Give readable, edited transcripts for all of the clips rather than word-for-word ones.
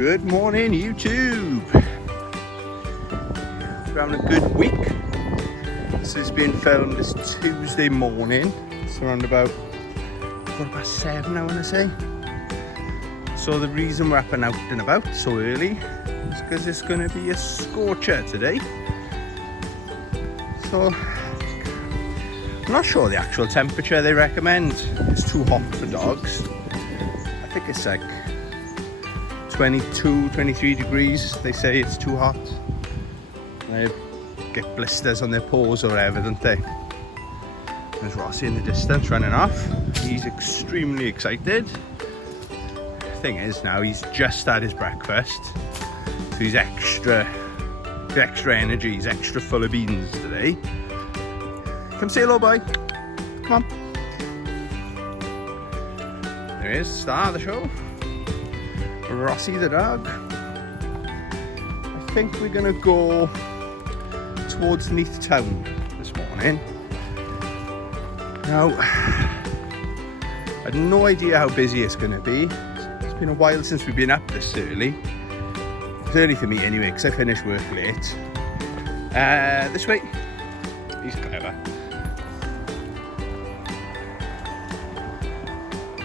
Good morning, YouTube. We're having a good week. This is being filmed this Tuesday morning. It's around about 7:15, I want to say. So the reason we're up and out and about so early is because it's going to be a scorcher today. So I'm not sure the actual temperature they recommend. It's too hot for dogs. I think it's like 22, 23 degrees. They say it's too hot. They get blisters on their paws or whatever, don't they? There's Rossi in the distance running off. He's extremely excited. Thing is, now he's just had his breakfast, so he's extra energy. He's extra full of beans today. Come say hello, boy. Come on. There he is, star of the show. Rossi the dog. I think we're gonna go towards Neath Town this morning. Now, I had no idea how busy it's gonna be. It's been a while since we've been up this early. It's early for me anyway, because I finished work late. This way. He's clever.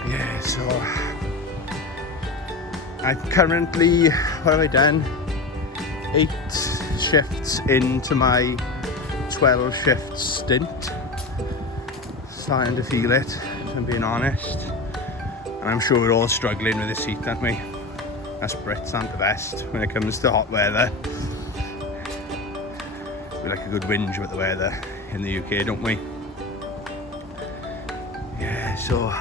Yeah, so I've currently, what have I done? 8 shifts into my 12 shift stint. Starting to feel it, if I'm being honest. And I'm sure we're all struggling with this heat, aren't we? Us Brits aren't the best when it comes to hot weather. We like a good whinge with the weather in the UK, don't we? Yeah, so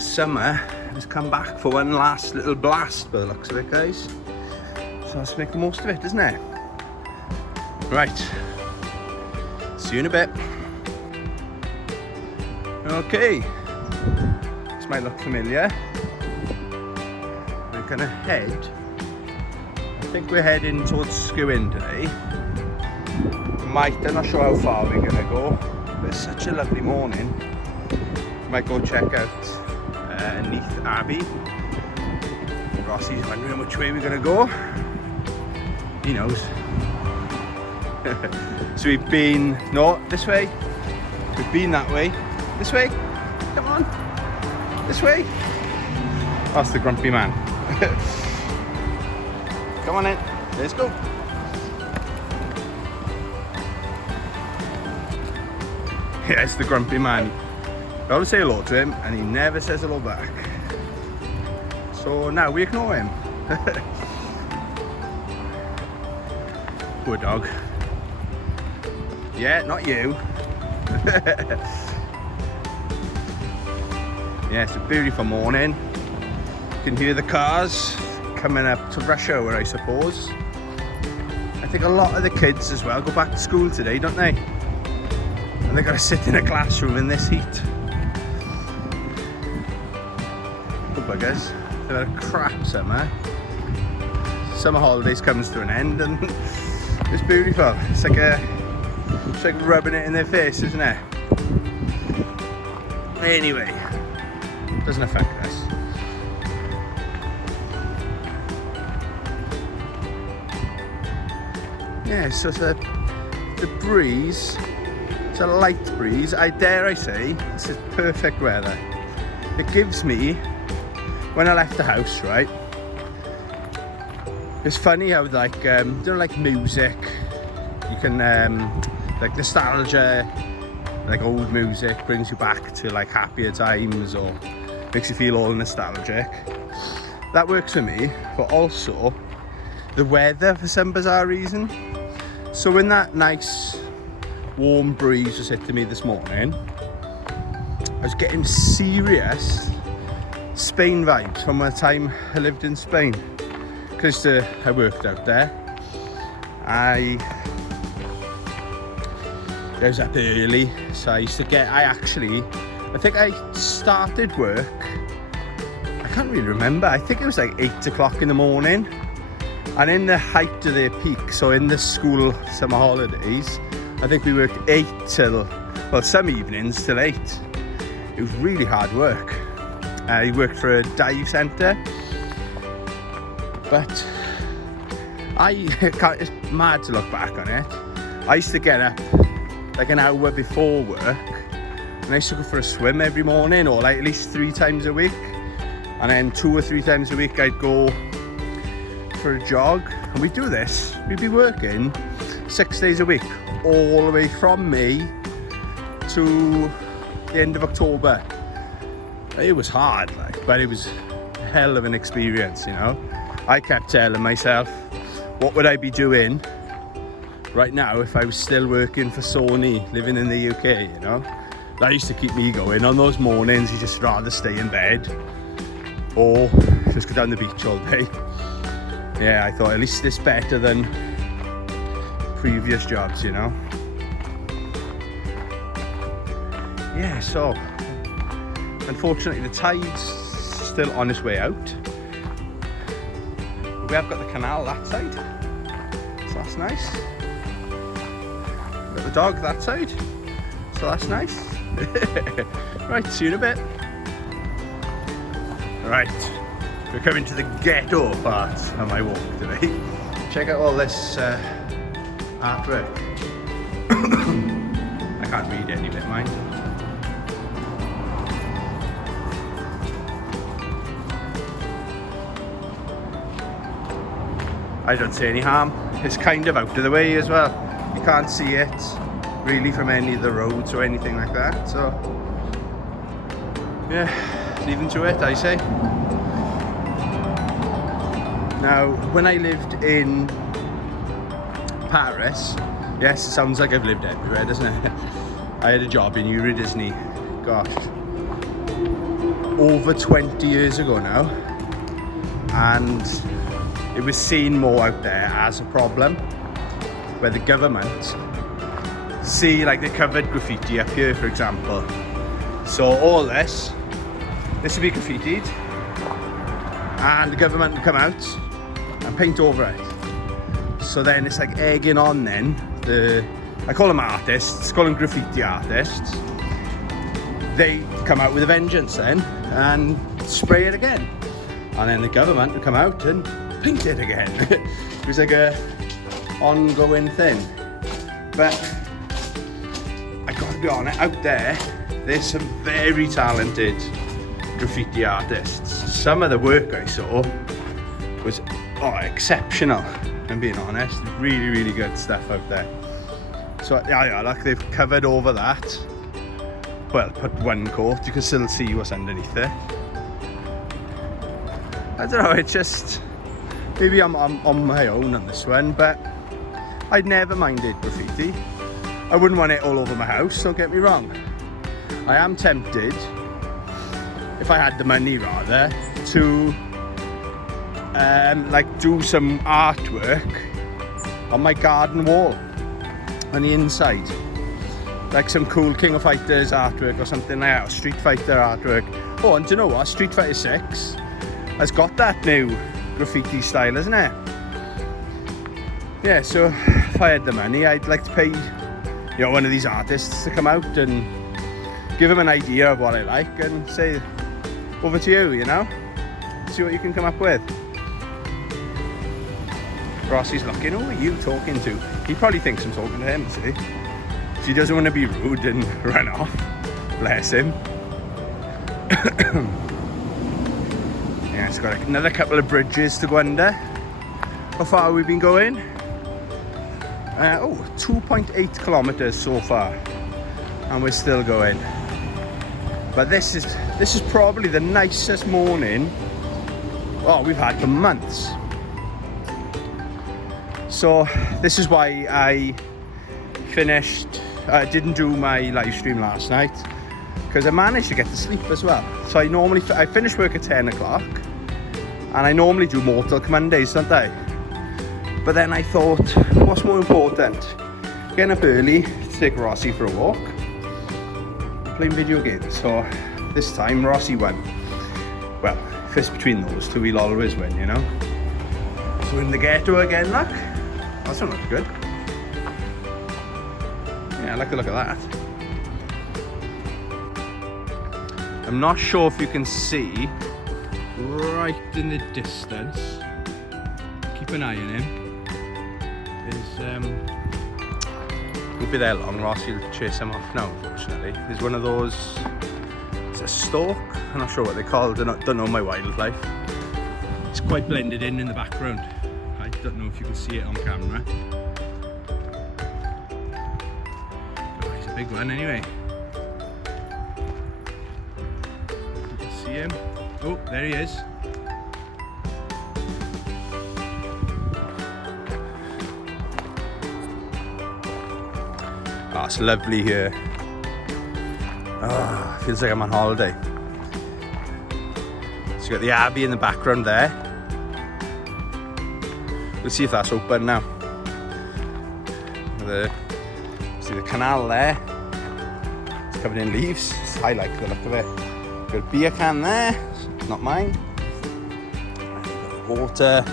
summer has come back for one last little blast by the looks of it, guys. So let's make the most of it, isn't it? Right. See you in a bit. Okay. This might look familiar. We're gonna head. I think we're heading towards Skewin today. I'm not sure how far we're gonna go, but it's such a lovely morning. Might go check out Neath Abbey. Rossi's wondering which way we're gonna go. He knows. So we've been, no, this way. We've been that way. This way. Come on. This way. That's the grumpy man. Come on in. Let's go. Yeah, it's the grumpy man. I always say hello to him and he never says hello back. So now we ignore him. Poor dog. Yeah, not you. Yeah, it's a beautiful morning. You can hear the cars coming up to rush hour, I suppose. I think a lot of the kids as well go back to school today, don't they? And they've got to sit in a classroom in this heat. Good buggers. They've had a crap summer. Summer holidays comes to an end and it's beautiful. It's like rubbing it in their face, isn't it? Anyway, doesn't affect us. Yeah, so the breeze, it's a light breeze. I dare say, this is perfect weather. It gives me, when I left the house, right? It's funny how like, like music, you can, like nostalgia, like old music brings you back to like happier times or makes you feel all nostalgic. That works for me, but also the weather for some bizarre reason. So when that nice warm breeze was hitting me this morning, I was getting serious Spain vibes from the time I lived in Spain. Because I worked out there. I was up early, so I used to I think I started work, I can't really remember, I think it was like 8 o'clock in the morning. And in the height of their peak, so in the school summer holidays, I think we worked 8 till, well, some evenings till 8. It was really hard work. He worked for a dive centre. But it's mad to look back on it. I used to get up like an hour before work, and I used to go for a swim every morning, or like at least 3 times a week. And then 2 or 3 times a week I'd go for a jog. And we'd do this. We'd be working 6 days a week, all the way from May to the end of October. It was hard, like, but it was a hell of an experience, you know. I kept telling myself, what would I be doing right now if I was still working for Sony, living in the UK, you know? That used to keep me going. On those mornings, you just rather stay in bed or just go down the beach all day. Yeah, I thought at least it's better than previous jobs, you know? Yeah, so unfortunately the tide's still on its way out. We have got the canal that side, so that's nice. We've got the dog that side, so that's nice. Right, see you in a bit. Right, we're coming to the ghetto part of my walk today. Check out all this artwork. I can't read any of it, mind. I don't see any harm. It's kind of out of the way as well. You can't see it really from any of the roads or anything like that. So yeah, leaving to it, I say. Now, when I lived in Paris, yes, it sounds like I've lived everywhere, doesn't it? I had a job in Euro Disney, gosh, over 20 years ago now, and it was seen more out there as a problem, where the government see, like, they covered graffiti up here, for example. So all this would be graffitied, and the government would come out and paint over it. So then it's like egging on then I call them artists, call them graffiti artists. They come out with a vengeance then and spray it again, and then the government would come out and paint it again. It was like a ongoing thing. But I gotta be honest, out there's some very talented graffiti artists. Some of the work I saw was exceptional, I'm being honest. Really, really good stuff out there. So yeah, like they've covered over that. Well, put one coat, you can still see what's underneath it. I don't know, it's just, maybe I'm on my own on this one, but I'd never minded graffiti. I wouldn't want it all over my house, don't get me wrong. I am tempted, if I had the money rather, to like do some artwork on my garden wall, on the inside. Like some cool King of Fighters artwork or something like that, or Street Fighter artwork. Oh, and do you know what? Street Fighter 6 has got that new graffiti style, isn't it? Yeah, so if I had the money, I'd like to pay, you know, one of these artists to come out and give them an idea of what I like and say, over to you, you know? See what you can come up with. Rossi's looking, who are you talking to? He probably thinks I'm talking to him, see? He doesn't want to be rude and run off. Bless him. Yeah, it's got another couple of bridges to go under. How far have we been going? 2.8 kilometers so far, and we're still going. But this is probably the nicest morning we've had for months. So this is why I didn't do my live stream last night, because I managed to get to sleep as well. So I finish work at 10 o'clock, and I normally do Mortal Mondays, don't I? But then I thought, what's more important? Getting up early to take Rossi for a walk, playing video games. So this time Rossi won. Well, if it's between those two, he'll always win, you know? So in the ghetto again, look. That's not looking good. Yeah, I like the look of that. I'm not sure if you can see right in the distance an eye on him is, won't be there long. Rossi will chase him off now, unfortunately. There's one of those, it's a stork, I'm not sure what they're called, don't know my wildlife. It's quite blended in the background. I don't know if you can see it on camera. Oh, he's a big one anyway. You can see him. Oh, there he is. Oh, it's lovely here. Oh, feels like I'm on holiday. So you got the Abbey in the background there. We'll see if that's open now. See the canal there. It's covered in leaves. I like the look of it. Got a beer can there. Not mine. Water.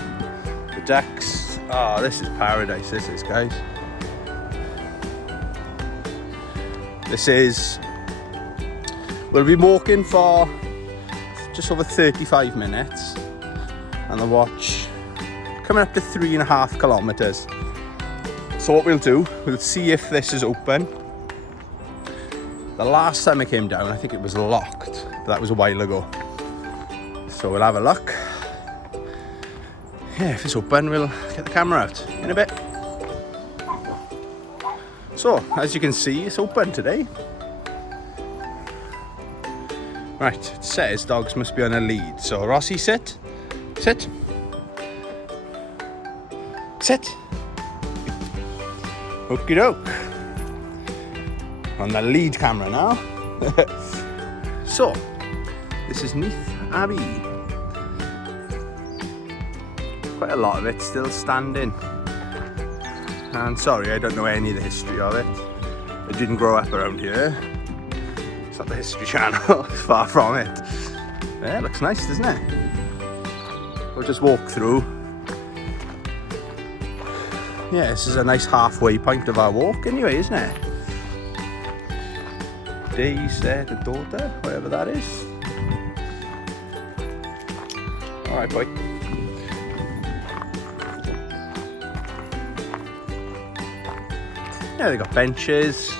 The ducks. Oh, this is paradise. This is, guys. This is. We'll be walking for just over 35 minutes, and the watch coming up to 3.5 kilometers. So what we'll do, we'll see if this is open. The last time I came down, I think it was locked, but that was a while ago. So we'll have a look. Yeah, if it's open, we'll get the camera out in a bit. So, as you can see, it's open today. Right, it says dogs must be on a lead. So Rossi, sit. Sit. Sit. Okie doke. On the lead camera now. So, this is Neath Abbey. Quite a lot of it still standing. And sorry, I don't know any of the history of it. I didn't grow up around here. It's not the History Channel, far from it. Yeah, it looks nice, doesn't it? We'll just walk through. Yeah, this is a nice halfway point of our walk anyway, isn't it? Days there, the daughter, whatever that is. Alright, boy. Yeah, they got benches.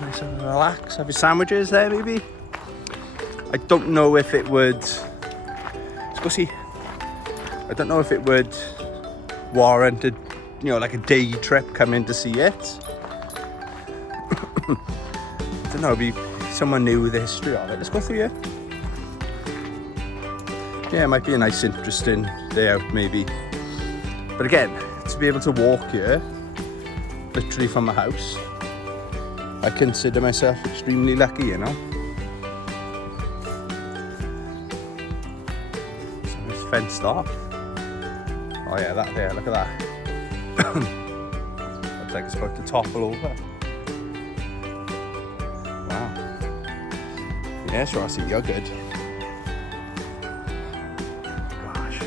Nice and relax. Have your sandwiches there, maybe. I don't know if it would. Let's go see. I don't know if it would warrant a, like a day trip coming to see it. I don't know. It'd be someone knew the history of it. Let's go through here. Yeah, it might be a nice, interesting day out, maybe. But again, to be able to walk here, literally from my house, I consider myself extremely lucky, So it's fenced off. Oh yeah, that there, look at that. Looks like it's about to topple over. Wow. Yes, Rossi, you're good. Gosh.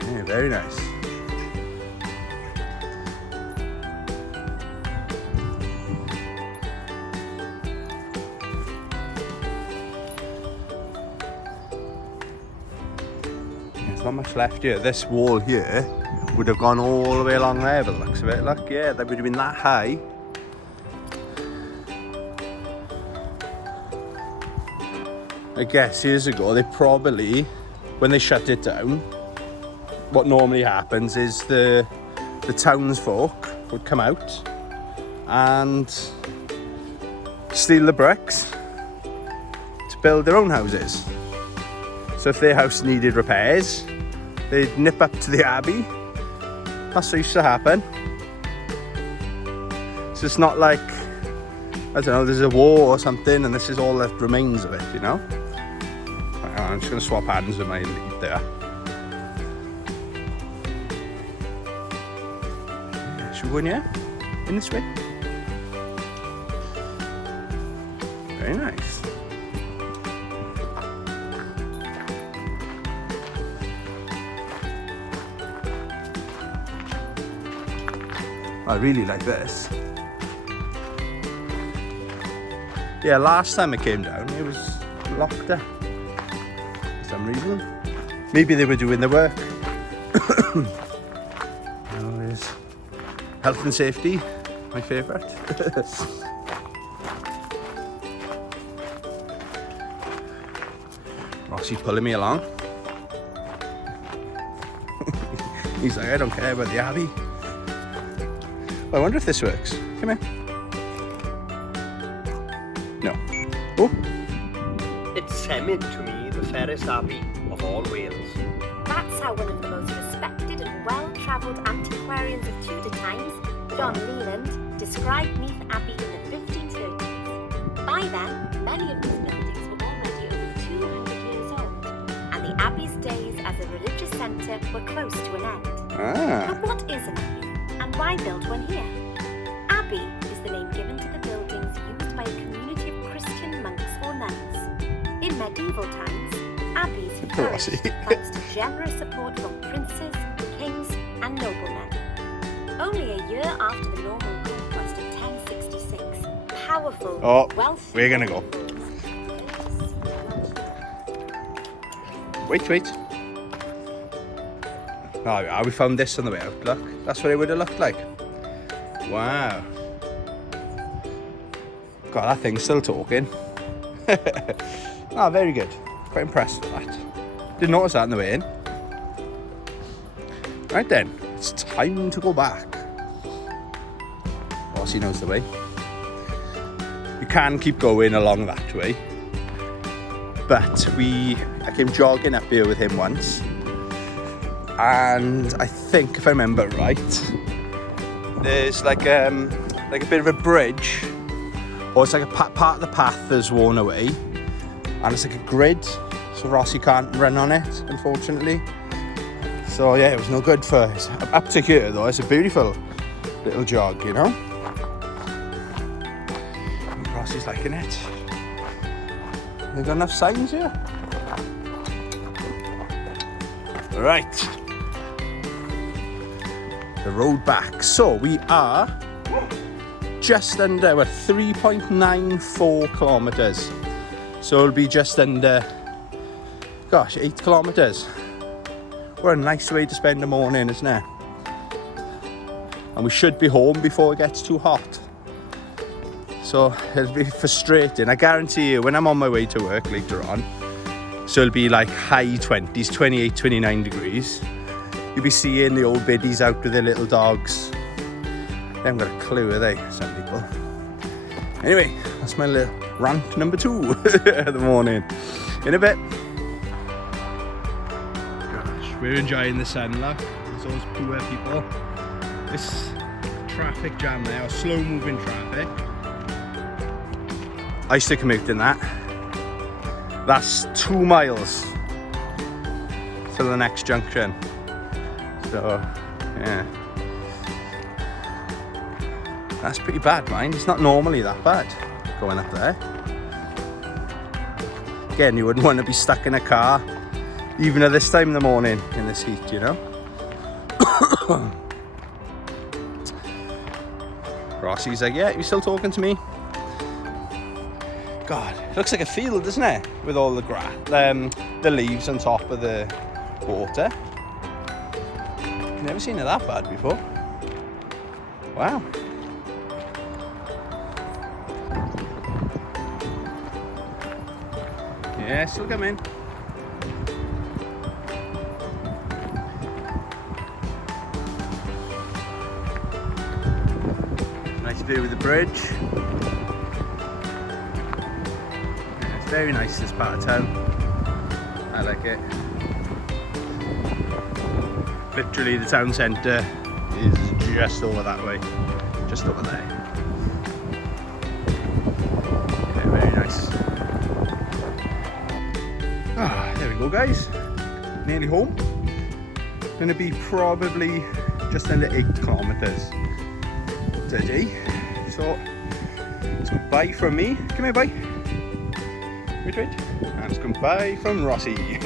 Yeah, very nice. Not much left here. This wall here would have gone all the way along there by the looks of it. Look, yeah, that would have been that high. I guess years ago, they probably, when they shut it down, what normally happens is the townsfolk would come out and steal the bricks to build their own houses. So if their house needed repairs, they'd nip up to the Abbey. That's what used to happen. So it's not like, I don't know, there's a war or something and this is all that remains of it, Hang on, I'm just going to swap hands with my lead there. Should we go in here? In this way? Very nice. I really like this. Yeah, last time I came down, it was locked up for some reason. Maybe they were doing the work. There's health and safety, my favourite. Rossi pulling me along. He's like, I don't care about the Abbey. Well, I wonder if this works. Come here. No. Oh. It's seeming to me the fairest abbey of all Wales. That's how one of the most respected and well-travelled antiquarians of Tudor times, John Leland, described Neath Abbey in the 1530s. By then, many of these buildings were already over 200 years old, and the Abbey's days as a religious centre were close to an end. But what is an abbey, and why build one here? Abbey is the name given to the buildings used by a community of Christian monks or nuns. In medieval times, abbeys flourished thanks to generous support from princes, kings, and noblemen. Only a year after the Norman conquest of 1066, powerful, wealthy... We're gonna go. Wait. Oh, we found this on the way out, look. That's what it would have looked like. Wow. God, that thing's still talking. Oh, very good. Quite impressed with that. Didn't notice that on the way in. Right then, it's time to go back. Rossi knows the way. You can keep going along that way. But I came jogging up here with him once. And I think, if I remember right, there's like a bit of a bridge, or it's like a part of the path that's worn away, and it's like a grid, so Rossi can't run on it, unfortunately. So yeah, it was no good for us. Up to here though, it's a beautiful little jog, you know. And Rossi's liking it. They've got enough signs here. Right. The road back. So we are just under 3.94 kilometres. So it'll be just under, 8 kilometres. What a nice way to spend the morning, isn't it? And we should be home before it gets too hot. So it'll be frustrating. I guarantee you, when I'm on my way to work later on, so it'll be like high 20s, 28, 29 degrees. You'll be seeing the old biddies out with their little dogs. They haven't got a clue, are they, some people? Anyway, that's my little rant number 2 of the morning. In a bit. Gosh, we're enjoying the sun, look. There's those poor people. This traffic jam there, or slow moving traffic. I used to commute in that. That's 2 miles to the next junction. So, yeah. That's pretty bad, mind. It's not normally that bad going up there. Again, you wouldn't want to be stuck in a car, even at this time in the morning, in this heat, you know? Rossi's like, yeah, you still talking to me? God, it looks like a field, doesn't it? With all the grass, the leaves on top of the water. Never seen it that bad before. Wow. Yeah, still coming. Nice view of the bridge. Yeah, it's very nice, this part of town. I like it. Literally the town centre is just over that way. Just over there. Yeah, very nice. There we go, guys. Nearly home. Gonna be probably just under 8 kilometres today. So it's goodbye from me. Come here, bye. Wait. And it's goodbye from Rossi.